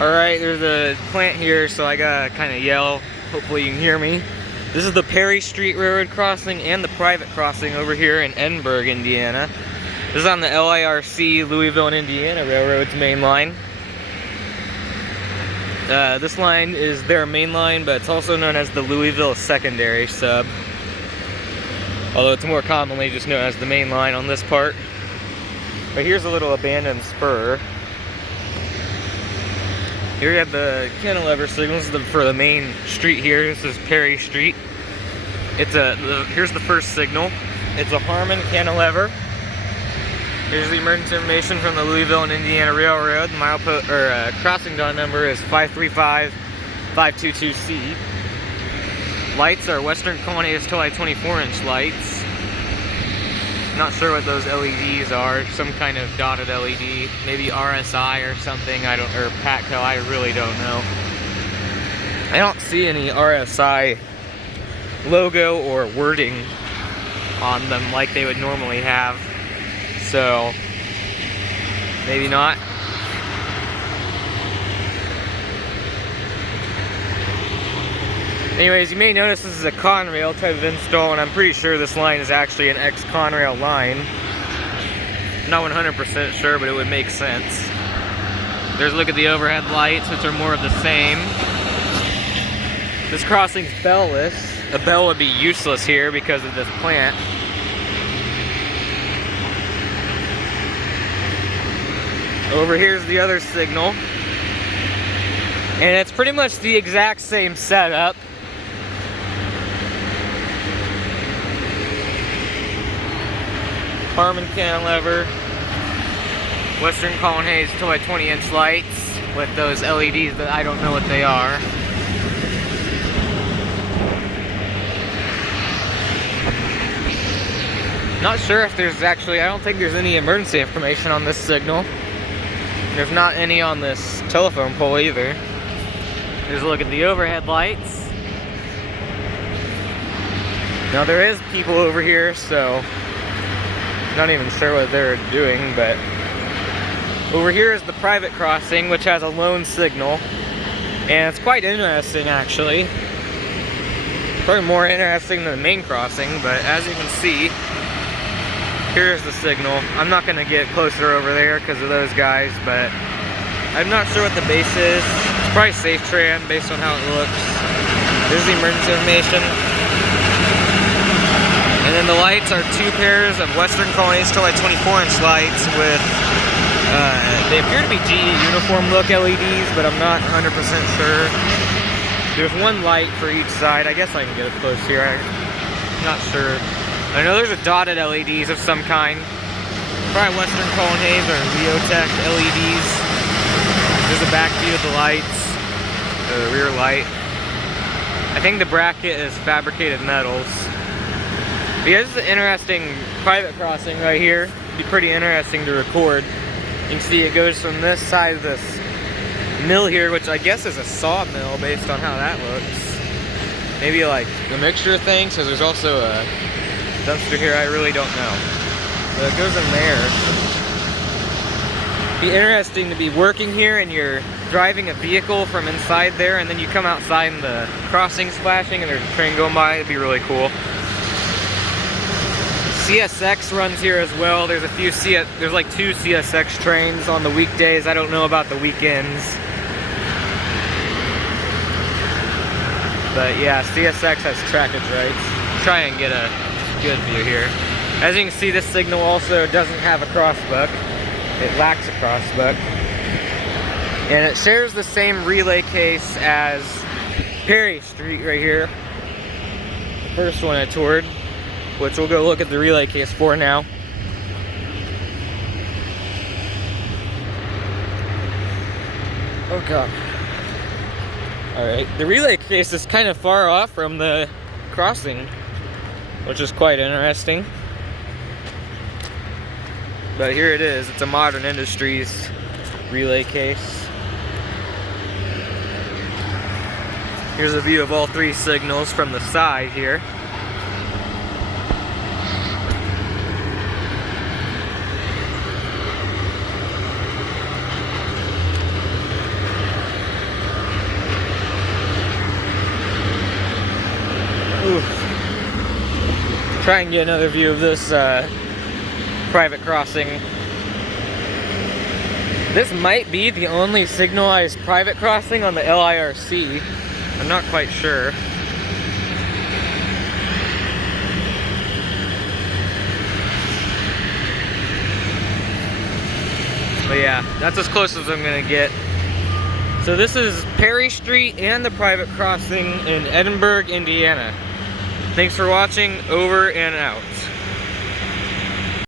Alright, there's a plant here, so I gotta kind of yell. Hopefully you can hear me. This is the Perry Street Railroad crossing and the private crossing over here in Edinburgh, Indiana. This is on the LIRC Louisville and Indiana Railroad's main line. This line is their main line, but it's also known as the Louisville Secondary Sub. Although it's more commonly just known as the main line on this part. But here's a little abandoned spur. Here you have the cantilever signals for the main street here. This is Perry Street. Here's the first signal. It's a Harmon cantilever. Here's the emergency information from the Louisville and Indiana Railroad. The crossing dawn number is 535-522C. Lights are Western Colonnade Stoli 24-inch lights. Not sure what those LEDs are. Some kind of dotted LED, maybe RSI or something. Or PATCO. I really don't know. I don't see any RSI logo or wording on them like they would normally have. So maybe not. Anyways, you may notice this is a Conrail type of install, and I'm pretty sure this line is actually an ex-Conrail line. Not 100% sure, but it would make sense. There's a look at the overhead lights, which are more of the same. This crossing's bell-less. A bell would be useless here because of this plant. Over here's the other signal. And it's pretty much the exact same setup. Harmon cantilever, Western Colonnade Stoli 20-inch lights with those LEDs that I don't know what they are. Not sure if there's actually, I don't think there's any emergency information on this signal. There's not any on this telephone pole either. Here's a look at the overhead lights. Now there is people over here, so not even sure what they're doing, but over here is the private crossing, which has a lone signal, and it's quite interesting actually. Probably more interesting than the main crossing, but as you can see, here's the signal. I'm not going to get closer over there because of those guys, but I'm not sure what the base is. It's probably safe tran based on how it looks. There's the emergency information. And then the lights are two pairs of Western Colonnade Stoli 24-inch lights with, they appear to be GE uniform look LEDs, but I'm not 100% sure. There's one light for each side. I guess I can get it close here. I'm not sure. I know there's a dotted LEDs of some kind. Probably Western Colonnade or Leotech LEDs. There's a back view of the lights, the rear light. I think the bracket is fabricated metals. But yeah, this is an interesting private crossing right here. It'd be pretty interesting to record. You can see it goes from this side of this mill here, which I guess is a sawmill based on how that looks. Maybe like a mixture of things, because there's also a dumpster here, I really don't know. But it goes in there. It'd be interesting to be working here and you're driving a vehicle from inside there, and then you come outside and the crossing's flashing and there's a train going by. It'd be really cool. CSX runs here as well. There's there's like 2 CSX trains on the weekdays. I don't know about the weekends. But yeah, CSX has trackage rights. Try and get a good view here. As you can see, this signal also doesn't have a crossbuck. It lacks a crossbuck. And it shares the same relay case as Perry Street right here. The first one I toured, which we'll go look at the relay case for now. Oh god. Alright, the relay case is kind of far off from the crossing, which is quite interesting. But here it is. It's a Modern Industries relay case. Here's a view of all 3 signals from the side here. Try and get another view of this private crossing. This might be the only signalized private crossing on the LIRC. I'm not quite sure. But yeah, that's as close as I'm gonna get. So this is Perry Street and the private crossing in Edinburgh, Indiana. Thanks for watching. Over and out.